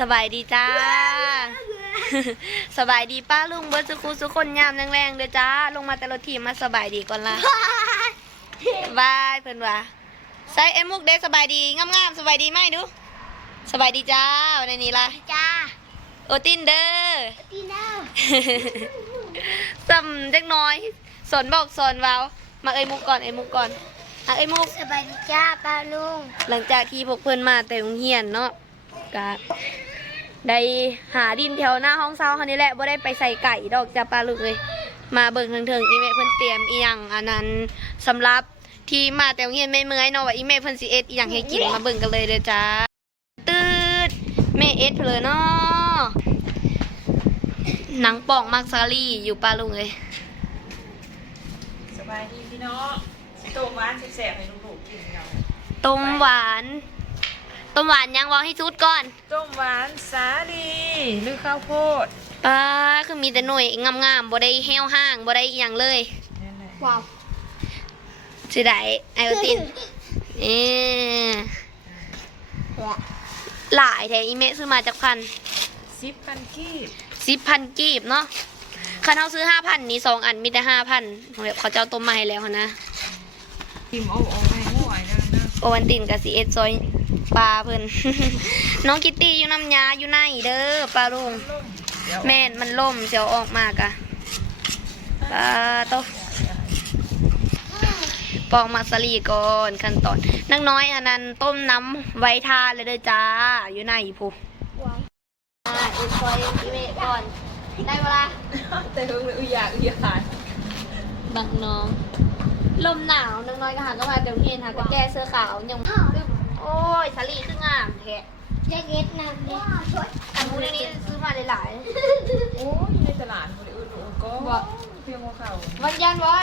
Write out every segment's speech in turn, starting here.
สบายดีจ้า สบายดีป้าลุงเบิร์ดสุขุสุคนยามแรงๆเด้อจ้า ลงมาแต่ละทีมาสบายดีก่อนละบายเพิ่นว่าใส่เอ็มมุกเด้สบายดีงามๆสบายดีไหมดูสบายดีจ้าวันนี้ล่ะจ้าโอตินเด้อตีน่าสำจักหน้อยสอนบอกสอนเว้ามาเอ้ยมุกก่อนเอ้ยมุกก่อนอะเอ้ยมุกสบายดีจ้าป้าลุงหลังจากที่พวกเพื่อนมาแต่โรงเรียนเนาะก็ ได้หาดินแถวหน้าห้องเซาเขานี่แหละบ่ได้ไปใส่ไก่ดอกจะปลาลูกเลย มาเบิ่งเถิงๆอีเมเพิ่นเตรียมอีหยังอันนั้นสำหรับที่มาแต่โรงเรียนไม่เมื่อยเนาะว่าอีเมเพิ่นสิเอ็ดอีหยังให้กินมาเบิ่งกันเลยเด้อจ้าตืดแม่เอ็ดเพลอเนาะหนังป่องมักซารี่อยู่ปลาลุงเลยสบายดีพี่น้องสิโตหวานแสบๆให้ลูกๆกินเนาะต้มหวาน ต้มหวานยังวางให้ชุดก่อนต้มหวานสาลีหรือข้าวโพดป้าคือมีแต่หน่วยงามๆบ่ได้แห้วห้างบ่ได้อหย่างเลยนั่นแหละว้าวสิได้ไอโอตินเออหลายแท้อีเมะซื้อมาจากพันซิปพันกี้สิบพันกีบเนาะคันเขาซื้อห้าพันนี่สองอันมีแต่ห้าพันแบบเขาเจ้าต้มมาให้แล้วหั้นนะทิมเอาออกให้ห่วยนะนะโอวันตินกับสีเอ็ดซอย ปลาเพิ่น น้องกิตตี้อยู่น้ำยาอยู่ในเด้อปลาลุงล่มเดี๋ยวแม่นมันล่มเสียวออกมากะปลาโตะปอกมักสลีก่อนขั้นตอนนักน้อยอันนั้นต้มน้ำไว้ทานเลยเด้อจ้า อยู่ในผู้ว้าวอ่าอีกซอยอีเมะก่อน ได้เวลาแต่เพิ่งเลยอุยอยากอุยอยากบักน้อง ลมหนาวนักน้อยก็หาก็มาเต็มเห็นหาก็แก้เสื้อขาวยัง โอ้ยสลีคืองามแท้เล็กเล็กนะเด็กช่วยอันนู้นอันนี้ซื้อมาหลายโอ้ยอยู่ในตลาดคนอื่นๆก็เพียงหัวเข่าๆวันยันว่า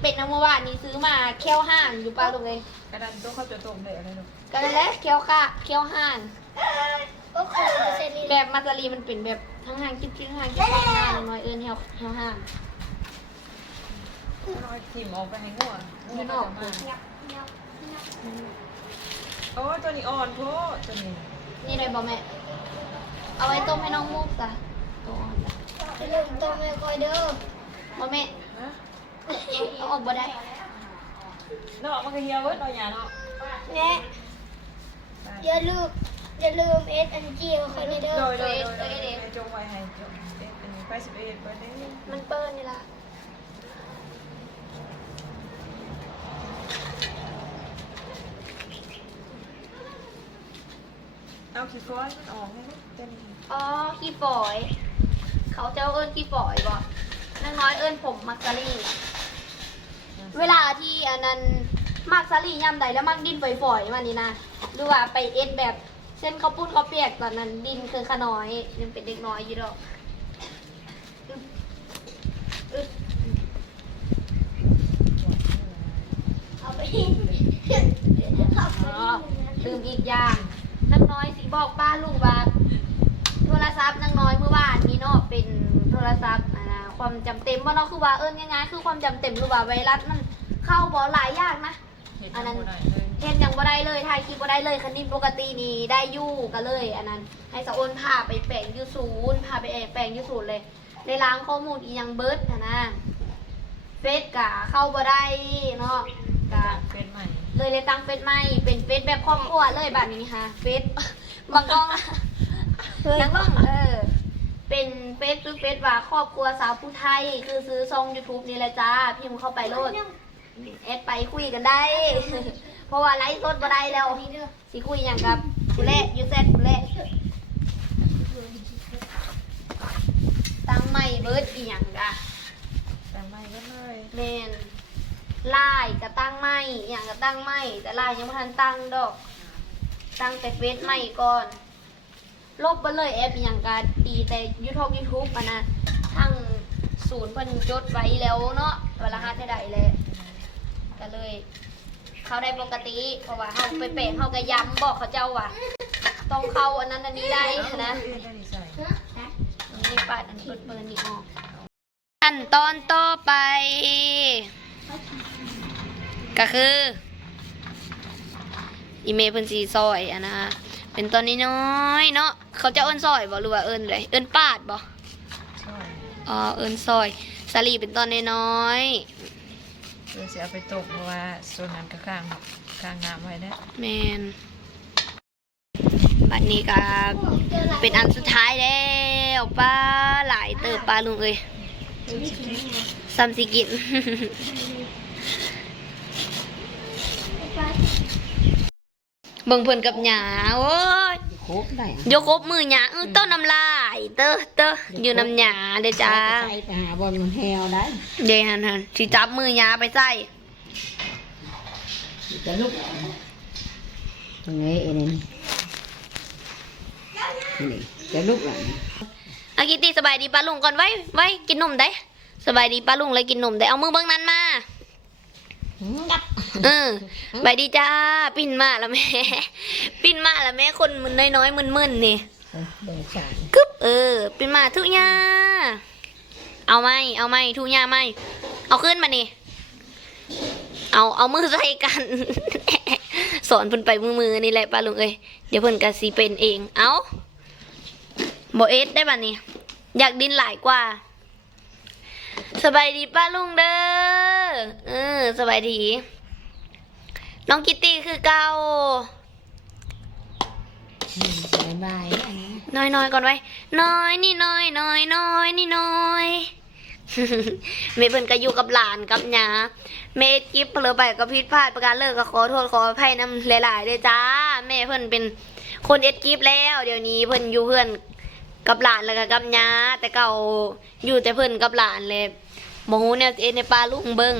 เป็ดน้ำมันวานนี่ซื้อมาเคี้ยวห่านอยู่ป้าตรงเลยกระดันตัวเข้าจะต้มได้อะไรเนาะกันนั่นแหละเคี้ยวข้าเคี้ยวห่านโอ้โหเซรีแบบมาตาลีมันเป็นแบบทั้งห่างกิ๊บกิ๊บห่างกิ๊บห่างห่างน้อยเอิญเหี่ยวเหี่ยวห่างน้อยทิมออกไปให้ง่วงไม่นอกมายับยับยับ โอ้ยตัวนี้อ่อนโพดตัวนี้นี่เลยบอแม่ เอาไว้ต้มให้น้องมุกจ้ะตัวอ่อนจ้ะเริ่มต้นไม่ค่อยเด้อบอแม่ฮะเอาออกบ่ได้เนาะมันก็เหี่ยวเว้ยตัวใหญ่เนาะแม่อย่าลืมอย่าลืมเอสอันจีของคนนี้เด้อโดยโดยโดยโดยให้จงไว้ให้จงเอ๊ะอันนี้ไปสิบเอ็ดไปได้มันเปิ้ลนี่ล่ะ เอาขี้ฟ้อยมันออกให้เต็มอ๋อขี้ฝอย เขาเจ้าเอิญขี้ฝอยบ่น้องน้อยเอิญผมมักซารี่ เวลาที่อันนั้นมักซารี่ย่ำใดแล้วมักดินฝอยๆมานี่นะหรือว่าไปเอ็ดแบบเส้นข้าวปุ้นข้าวเปียกตอนนั้นดินคือขน้อยยังเป็นเด็กน้อยอยู่ดอกเอาไปเอาไปลืมอีกอย่าง บอกป้าลุงว่าโทรศัพท์นักน้อยเมื่อวานนี้เนาะเป็นโทรศัพท์อันนะความจำเต็มว่าเนาะคือว่าเอิญง่ายๆคือความจำเต็มหรือว่าไวรัสมันเข้าบ่หลายอย่างนะ อันนั้นเห็นยังบ่ได้เลยถ่ายคลิปบ่ได้เลยคันนี้ปกตินี่ได้อยู่ก็เลย อันนั้น ให้สะอ้นพาไปแปลงอยูศูนย์พาไปแปลงอยูศูนย์เลยในล้างข้อมูลอีหยังเบิร์ดนะนะเฟซกะเข้าบ่ได้เนาะกะ เป็นใหม่เลยเลยตั้งเฟซใหม่เป็นเฟซแบบครอบครัวเลยแบบนี้ค่ะเฟซ บางกล้องนังกล้องเออ เป็นเฟซคือเฟซว่าครอบครัวสาวผู้ไทย คือซื้อซอง YouTube นี่แหละจ้า พิมพ์เข้าไปโลดแอดไปคุยกันได้ เพราะว่าไลฟ์สดบ่ได้แล้วสิคุยอย่างกับกูแลยูเซตกูแลตั้งไม่เบิร์ดอีหยังกะแต่ใหม่ก็เลยแมนไล่ก็ตั้งไม่อหย่างก็ตั้งไม่แต่ไล่ยังไม่ทันตั้งดอก ตั้งแต่เฟซไม่ก่อน ลบไปเลยแอปอย่างกะดีแต่ยูทูบยูทูบอะนะทั้งศูนย์เพิ่นจดไว้แล้วเนาะเวลาฮัดได้เลยก็เลย เขาได้ปกติ เพราะว่าเขาไปเปะเขาก็ย้ำบอกเขาเจ้าว่าต้องเข้าอันนั้นอันนี้ได้นะอ็นได้ดีใส่อันนี้ปัดอันนี้เปิดเปิดอันนี้ออกขั้นตอนต่อไป ก็คือ อีเมลเพิ่นสีซอยอันนะเป็นตอนนี้น้อยๆเนาะเขาจะเอิ้นซอยบ่หรือว่าเอิ้นอะไรเอิ้นปาดบ่ใช่อ๋อเอิ้นซอยสาลีเป็นตอนน้อยเดี๋ยวจะเอาไปตกเพราะว่าส่วนนั้นก็ข้างข้างน้ำไว้แล้วๆแมนบัดนี้ก็เป็นอันสุดท้ายแล้วป้าหลายเติบปลาลุงเอ้ยซัมสิกิน เบิ่งเพิ่นกับหยาโอ้ยครบได้ยกครบมือหยาเออต้นน้ำลายเตอเตออยู่น้ำหยาเด้อจ้าใส่ไปหาบอลมันแฮวได้เดี๋ยวหันหันสิจับมือหยาไปใส่จะลุกตรงนี้เองนี่จะลุกหลังอากิตีสบายดีป้าลุงก่อนไว้ไว้กินนมได้ สบายดีป้าลุงเลยกินนมได้เอามือเบิ่งนั้นมา งับเออสบายดีจ้า ปิ้นมาแล้วแม่ ปิ้นมาแล้วแม่คนมึนน้อยๆมึนๆนี่เดินสายกึ๊บเออ ปิ้นมาทุกยาเอาไหมเอาไหมทุกยาไหมเอาขึ้นมานี่เอาเอามือใส่กัน สอนเพิ่นไปมือมือๆนี่แหละป้าลุงเอ้ยเดี๋ยวเพิ่นก็สิเป็นเอง เอาบ่เอสได้บัดนี้อยากดินหลายกว่า สบายดีป้าลุงเด้อ เออสบายดี น้องกิตตี้คือเก่าสายบายอันนี้น้อยน้อยๆก่อนไว้ น้อยนี่น้อยน้อยน้อยนี่น้อยเมย์เพิ่นก็อยู่กับหลานกับหยาเมย์กิฟเพลอไปก็ผิดพลาดประการเลิกก็ขอโทษขออภัยนำหลายๆด้วยจ้าแม่เพิ่นเป็นคนเอ็ดกิฟแล้ว เดี๋ยวนี้เพิ่นอยู่เพื่อนกับหลานแล้วก็กับหยาแต่เก่าอยู่แต่เพิ่นกับหลานเลย บ่ฮู้แนวสิเอ็ดในปลาลุงเบิ่ง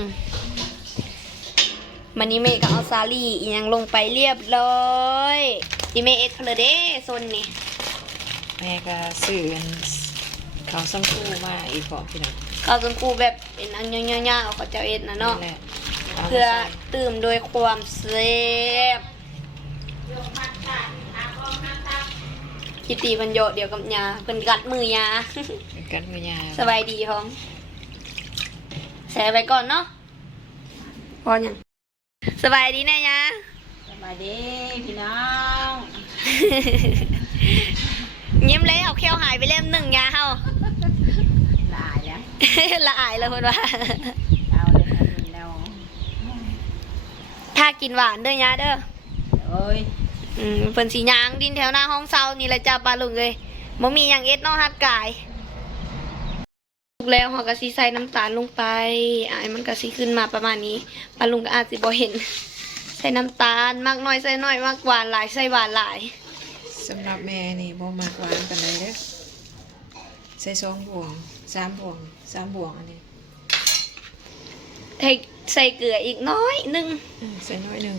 มันนี้เมย์ก็เอาซาลี่อีหยังลงไปเรียบร้อยอีเมย์เอ็ดเพลอเด้โซนนี่แม่ก็ซื้อข้าวสังคูมาอีกพอพี่น้องข้าวต้นกูแบบเป็นอันยาวๆเขาเจ้าเอ็ดนะเนาะแหละเพื่อตื่มโดวยความเซฟคิตตี้มันโยเดียวกับยาเป็นกัดมือยาเป็นกันมือยาสบายดีพร้อม แชร์ไปก่อนเนาะพอยังสบายดีนะยาสบายดีพี่น้องยิ้มเลยเอาแควหายไปเล่มหนึ่งยาเฮาลายแล้วละอายเลยคนว่าเอาเลยแล้วถ้ากินหวานเด้อยาเด้อโอ้ยอืมเพิ่นสียางดินแถวหน้าห้องเซานี่แหละจ้าปลาลุงเลยบ่มีอย่างเอ็ดเนอกฮัดกายถูก แล้วเฮาก็สิใส่น้ำตาลลงไปอายมันก็สิขึ้นมาประมาณนี้ปลาลุงก็อาจสิบ่เห็น ใส่น้ำตาลมากน้อยใส่น้อยมากหวานหลายใส่หวานหลายสำหรับแม่นี่บ่มากหวานกันเลยเด้อใส่สองบวงสามบวงสามบวงอันนี้ใส่ใส่เกลืออีกน้อยหนึงอืมใส่น้อยหนึ่ง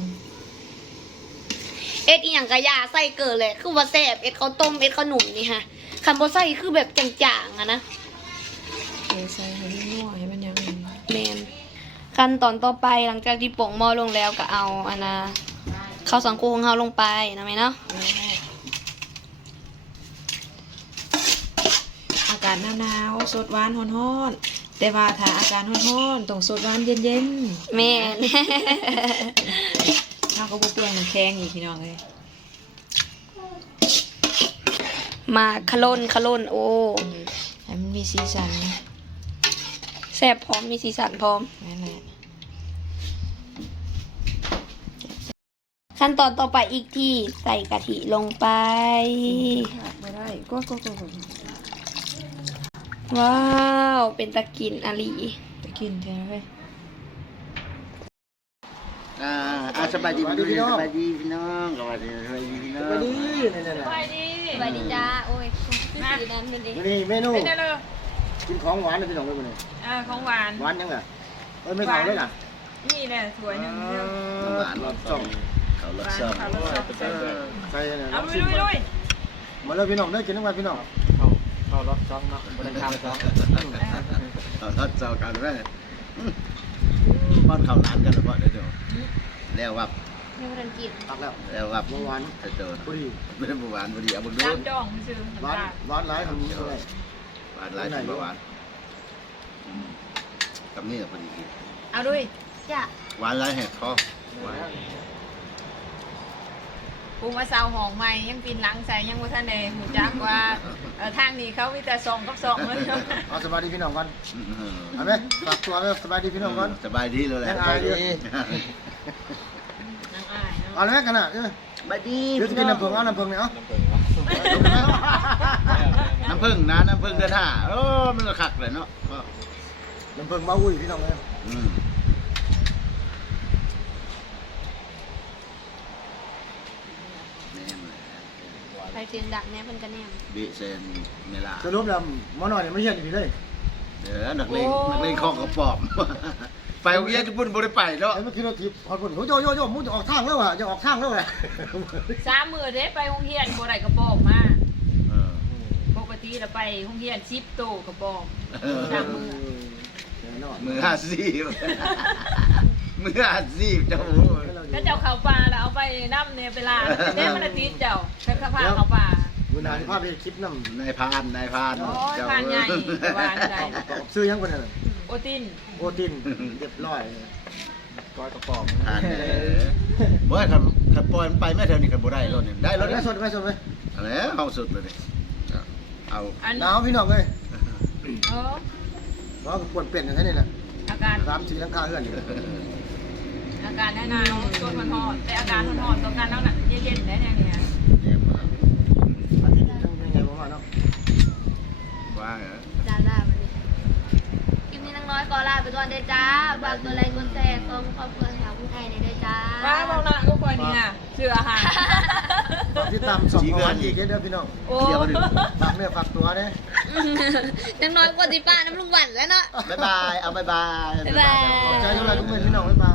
เอ็ดอีหยังก็อย่าใส่เกลือเลยคือว่าแซ่บเอ็ดข้าวต้มเอ็ดขนมนี่ฮะคันบ่ใส่คือแบบจางๆอะนะเท ใส่ให้มันนัวให้มันยังแมนขั้นตอนต่อไปหลังจากที่โป่งหม้อลงแล้วก็เอาอันนะข้าวสังคูของเราลงไปนะแม่เนาะอากาศหนาวๆสดหวานฮ้อนๆแต่ว่าถ้าอากาศฮ้อนๆต้องสดหวานเย็นแม่นๆเราก็บ่เปลืองน้ำแข็งอีกพี่น้องเลยมาขะล่นขะล่นโอ้ให้มันมีสีสันแซ่บพร้อมมีสีสันพร้อมนั่นแหละขั้นตอนต่อไปอีกที่ใส่กะทิลงไปไม่ได้ก็ก็ก็ก็ว้าวเป็นตะกินอาลีจะกินเท่าไหร่อ่าอ่าสบายดีพี่น้องสบายดีพี่น้องสบายดีสบายดีพี่น้องสบายดีนี่นไปดิสวัสดีจ้า โอ้ยสีนั้นมันดินี่เมนู เป็นอะไรเลย กินของหวานนะพี่น้องเลยวันนี้อ่าของหวานหวานยังไงเอ้ยไม่เผาด้วยนะนี่แหละสวยหนึ่งเดียวหวานรสช่องเขารหสวานชอบขาวรสชอบใส่เผ็ดใส่เนี่ยเอาน้ำไปซิมลุยลุยมาเลยพี่น้องได้กินทั้งวันพี่น้องเขารสช่องเนาะบริการช่องเขารสเจ้ากันแม่ป้อนข้าวร้านกันหรือเปล่าเดี๋ยวเดี๋ยวแล้ววับนี่มันกินตักแล้วแล้ววับเมื่อวานจะเจอพอดีไม่ได้เมื่อวานพอดีเอาบุญดูน้ำดองมันซื้อหวานหวานหลายทำนี้เลย หวานหลายถึงเมื่อวานกับนี่พอดีกินเอาด้วยจ้ะหวานหลายแหกคอหวานกูมาเซาห้องใหม่ยังปีนหลังใส่ยังบ่ทันได้ฮู้จักว่าเอ่อทางนี้เขามีแต่ซองกับซองเลยเอาสบายดีพี่น้องก่อนเออเอาไหมฝากตัวไว้สบายดีพี่น้องก่อน สบายดีเลยแหละยังอายอยู่ นางอ้ายเนาะเอาเลยไหมกันน่ะใช่ไหมสบายดีเดี๋ยวจะกินน้ำผึ้งเอาน้ำผึ้งเนี่ยเอา น้ำผึ้ง นะน้ำผึ้งเดือนห้าโอ้มันก็คักเลยเนาะก็น้ำผึ้งมาอุ้ยพี่น้องเลยอืมแน่นเลยไปเสียงดังเนี่ยเพิ่นก็แนมบิเซนเมลาสรุปแล้วหมอหน่อยเนี่ยไม่เชื่อพี่เลย เดี๋ยวนักเลงนักเลงของกระป๋อม ไปโรงเรียนญี่ปุ่นบ่ได้ไปเนาะไอ้เมื่อกี้เราทีพอคนโยโยโยมุดจะออกทางแล้วอะจะออกทางแล้วอะสามมื้อเด้ไปโรงเรียนบ่ได้กระบอกมาเออปกติเราไปโรงเรียน10โตกระบอกเออสามมื้อมือห้าสิบมือห้าสิบเจ้าโอ้ยถ้าเจ้าเข้าป่าแล้วเอาไปน้ำเนี่ยไปลาแน่มันอาทิตย์เจ้าถ้าเขาพาเข้าป่ามือนาที่ภาพไปคลิปน้ำนายพรานนายพรานโอ้ยพรานใหญ่แต่ว่าอันใดซื้อยังคนนั้น โอตินโอตินเรียบร้อยก้อยกระป๋องพรานเนี่ยบ่ให้ขับขับปล่อยมันไปแม่แถวนี้ขับบ่ได้รถเนี่ยได้รรถถเนี่ไม่ยสดไม่สดเลยอะไรเอาสุดเลยเนี่ยเอาอันหนาวพี่น้องเลยเออร้อนกับปวดเป็นอย่างนี้แหละอาการสามสี่ลังคาเฮือนอยู่อาการแน่นอนต้นมันหอดแต่อาการมันหอดตรงกันแล้วน่ะเย็นๆได้เนี่ยเนี่ย เนี่ยมา อาทิตย์นึงยังไงประมาณเนาะ ว่าเหรอ ดารามันคลิปนี้นางน้ อยก็ลาไปก่อนเด้อจ้าฝากกดไลค์กดแชร์ส่งครอบครัวสาวผู้ไทยในอยเด้อจ้าป้าบอกนะก็คอยนี่น่ะชื่ออาหาร ที่ตามสองวันอีกเด้อพี่น้องโอ้ฝากเนื้อฝากตัวเนี่ยนางน้อยกว่าสิป้าน้ำลุงหวันแล้วเนาะ บ๊ายบาย เอาบ๊ายบายบ๊ายบาย ขอบใจทุกท่านทุกคนพี่น้องบ๊ายบาย